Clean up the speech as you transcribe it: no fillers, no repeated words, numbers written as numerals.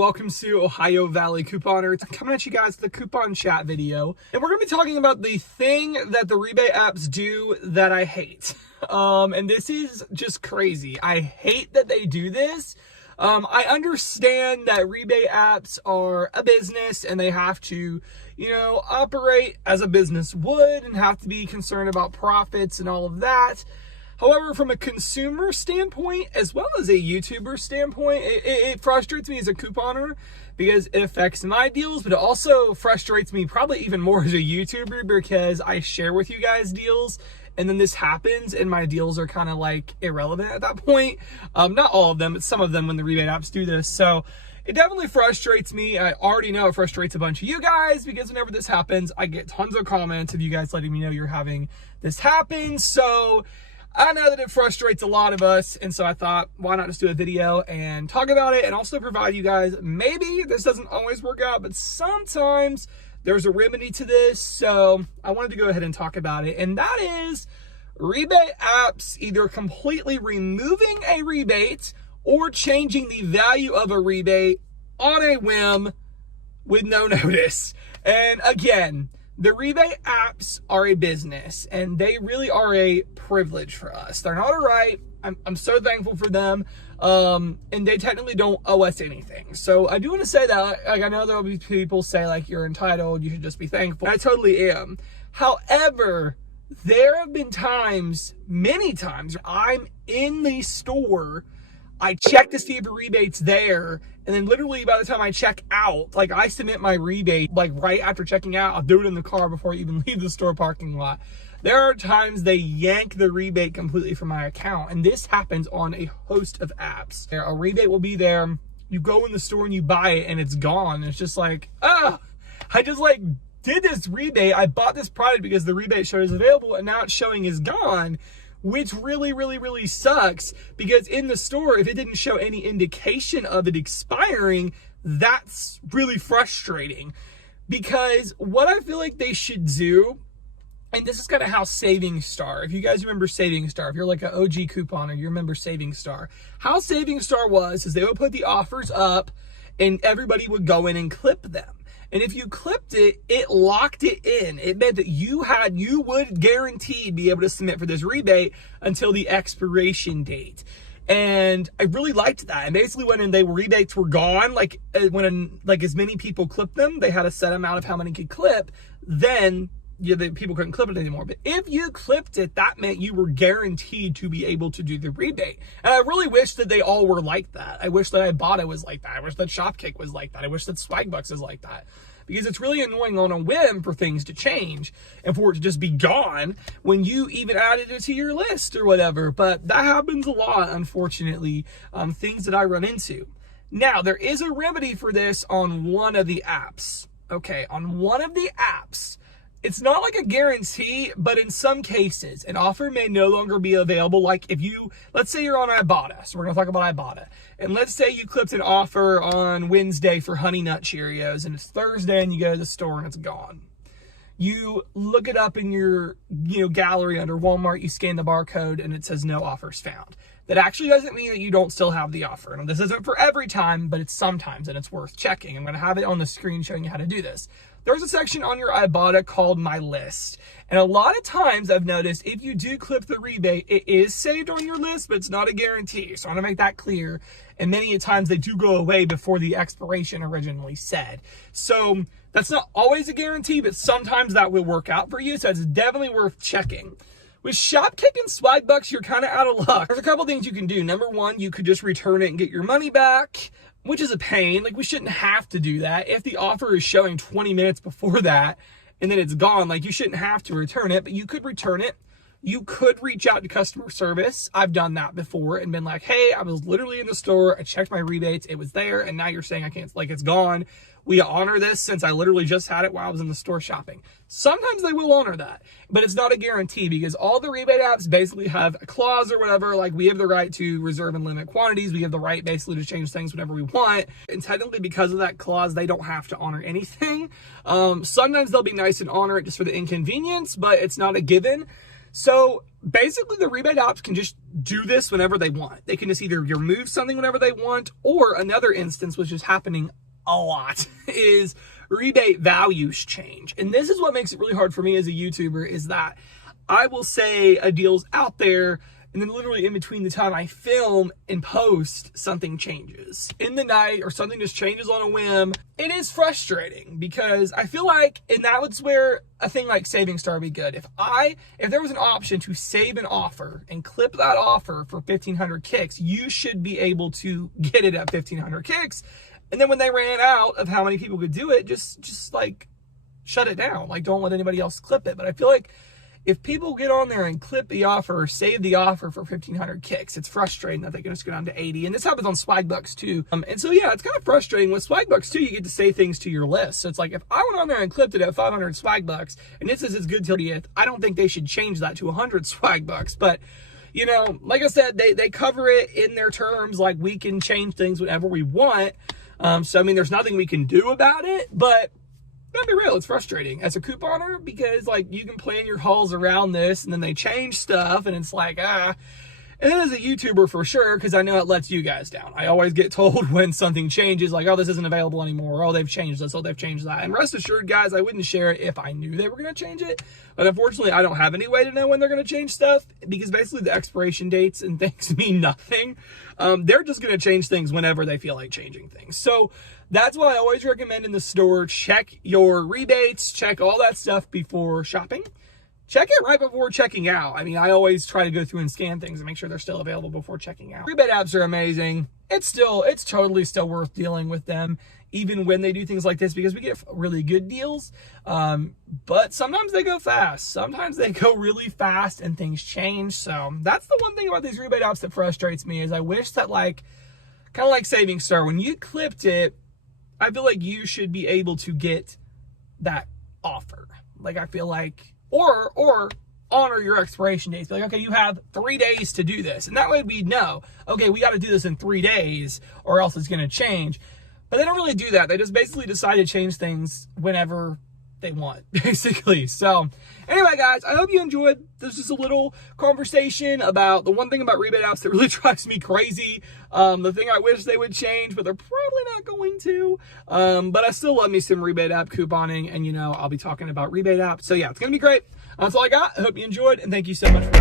welcome to Ohio Valley Couponer. I'm coming at you guys with a coupon chat video, and we're going to be talking about the thing that the rebate apps do that I hate. And this is just crazy. I hate that they do this. I understand that rebate apps are a business and they have to, operate as a business would and have to be concerned about profits and all of that. However, from a consumer standpoint, as well as a YouTuber standpoint, it frustrates me as a couponer because it affects my deals, but it also frustrates me probably even more as a YouTuber because I share with you guys deals and then this happens and my deals are kind of like irrelevant at that point. Not all of them, but some of them when the rebate apps do this. So it definitely frustrates me. I already know it frustrates a bunch of you guys because whenever this happens, I get tons of comments of you guys letting me know you're having this happen. So I know that it frustrates a lot of us, and so I thought, why not just do a video and talk about it and also provide you guys, maybe this doesn't always work out, but sometimes there's a remedy to this, so I wanted to go ahead and talk about it, and that is rebate apps either completely removing a rebate or changing the value of a rebate on a whim with no notice. And again, the rebate apps are a business and they really are a privilege for us. They're not a right. I'm so thankful for them. And they technically don't owe us anything. So I do want to say that, I know there'll be people say you're entitled, you should just be thankful. I totally am. However, there have been times, many times, I'm in the store, I check to see if a rebate's there, and then literally by the time I check out, I submit my rebate, right after checking out, I'll do it in the car before I even leave the store parking lot. There are times they yank the rebate completely from my account, and this happens on a host of apps. A rebate will be there, you go in the store and you buy it, and it's gone. It's just I just did this rebate, I bought this product because the rebate showed is available, and now it's showing is gone. Which really sucks because in the store, if it didn't show any indication of it expiring, that's really frustrating. Because what I feel like they should do, and this is kind of how Saving Star, if you guys remember Saving Star, if you're like an OG couponer, you remember Saving Star. How Saving Star was is they would put the offers up and everybody would go in and clip them. And if you clipped it, it locked it in. It meant that you would guaranteed be able to submit for this rebate until the expiration date. And I really liked that. And basically when rebates were gone, when as many people clipped them, they had a set amount of how many could clip, then the people couldn't clip it anymore. But if you clipped it, that meant you were guaranteed to be able to do the rebate. And I really wish that they all were like that. I wish that Ibotta was like that. I wish that Shopkick was like that. I wish that Swagbucks is like that. Because it's really annoying on a whim for things to change and for it to just be gone when you even added it to your list or whatever. But that happens a lot, unfortunately, things that I run into. Now, there is a remedy for this on one of the apps. Okay, on one of the apps, it's not like a guarantee, but in some cases, an offer may no longer be available. Let's say you're on Ibotta, so we're gonna talk about Ibotta. And let's say you clipped an offer on Wednesday for Honey Nut Cheerios, and it's Thursday and you go to the store and it's gone. You look it up in your gallery under Walmart, you scan the barcode and it says no offers found. That actually doesn't mean that you don't still have the offer. And this isn't for every time, but it's sometimes, and it's worth checking. I'm gonna have it on the screen showing you how to do this. There's a section on your Ibotta called My List. And a lot of times I've noticed if you do clip the rebate, it is saved on your list, but it's not a guarantee. So I want to make that clear. And many times they do go away before the expiration originally said. So that's not always a guarantee, but sometimes that will work out for you. So it's definitely worth checking. With Shopkick and Swagbucks, you're kind of out of luck. There's a couple things you can do. Number one, you could just return it and get your money back, which is a pain. We shouldn't have to do that. If the offer is showing 20 minutes before that and then it's gone, you shouldn't have to return it, but you could return it. You could reach out to customer service. I've done that before and been like, hey, I was literally in the store. I checked my rebates. It was there. And now you're saying I can't, it's gone. We honor this since I literally just had it while I was in the store shopping. Sometimes they will honor that, but it's not a guarantee because all the rebate apps basically have a clause or whatever, we have the right to reserve and limit quantities. We have the right basically to change things whenever we want. And technically because of that clause, they don't have to honor anything. Sometimes they'll be nice and honor it just for the inconvenience, but it's not a given. So basically the rebate apps can just do this whenever they want. They can just either remove something whenever they want, or another instance, which is happening a lot, is rebate values change. And this is what makes it really hard for me as a YouTuber, is that I will say a deal's out there, and then literally in between the time I film and post, something changes in the night, or something just changes on a whim. It is frustrating because I feel like, and that was where a thing like Saving Star would be good. If there was an option to save an offer and clip that offer for 1,500 kicks, you should be able to get it at 1,500 kicks. And then when they ran out of how many people could do it, just like shut it down. Like, don't let anybody else clip it. But I feel like if people get on there and clip the offer or save the offer for 1,500 kicks, it's frustrating that they can just go down to 80. And this happens on swag bucks too. And so yeah, it's kind of frustrating. With swag bucks too, you get to say things to your list. So it's like, if I went on there and clipped it at 500 swag bucks, and it says it's good till the 30th, I don't think they should change that to 100 swag bucks. But you know, like I said, they cover it in their terms. Like, we can change things whenever we want. So I mean, there's nothing we can do about it, but gotta be real, it's frustrating as a couponer, because like, you can plan your hauls around this, and then they change stuff, and it's like, And then as a YouTuber, for sure, because I know it lets you guys down. I always get told when something changes, like, oh, this isn't available anymore, oh, they've changed this, oh, they've changed that. And rest assured, guys, I wouldn't share it if I knew they were going to change it. But unfortunately, I don't have any way to know when they're going to change stuff, because basically the expiration dates and things mean nothing. They're just going to change things whenever they feel like changing things. So that's why I always recommend in the store, check your rebates, check all that stuff before shopping. Check it right before checking out. I mean, I always try to go through and scan things and make sure they're still available before checking out. Rebate apps are amazing. It's totally still worth dealing with them, even when they do things like this, because we get really good deals. But sometimes they go fast. Sometimes they go really fast and things change. So that's the one thing about these rebate apps that frustrates me, is I wish that, like, kind of like Saving Star, when you clipped it, I feel like you should be able to get that offer. Like, I feel like, or honor your expiration dates. Be like, okay, you have 3 days to do this. And that way we know, okay, we got to do this in 3 days or else it's going to change. But they don't really do that. They just basically decide to change things whenever they want, basically. So anyway, guys, I hope you enjoyed. This is a little conversation about the one thing about rebate apps that really drives me crazy. The thing I wish they would change, but they're probably not going to. But I still love me some rebate app couponing, and you know, I'll be talking about rebate apps. So yeah, it's gonna be great. That's all I got. I hope you enjoyed, and thank you so much for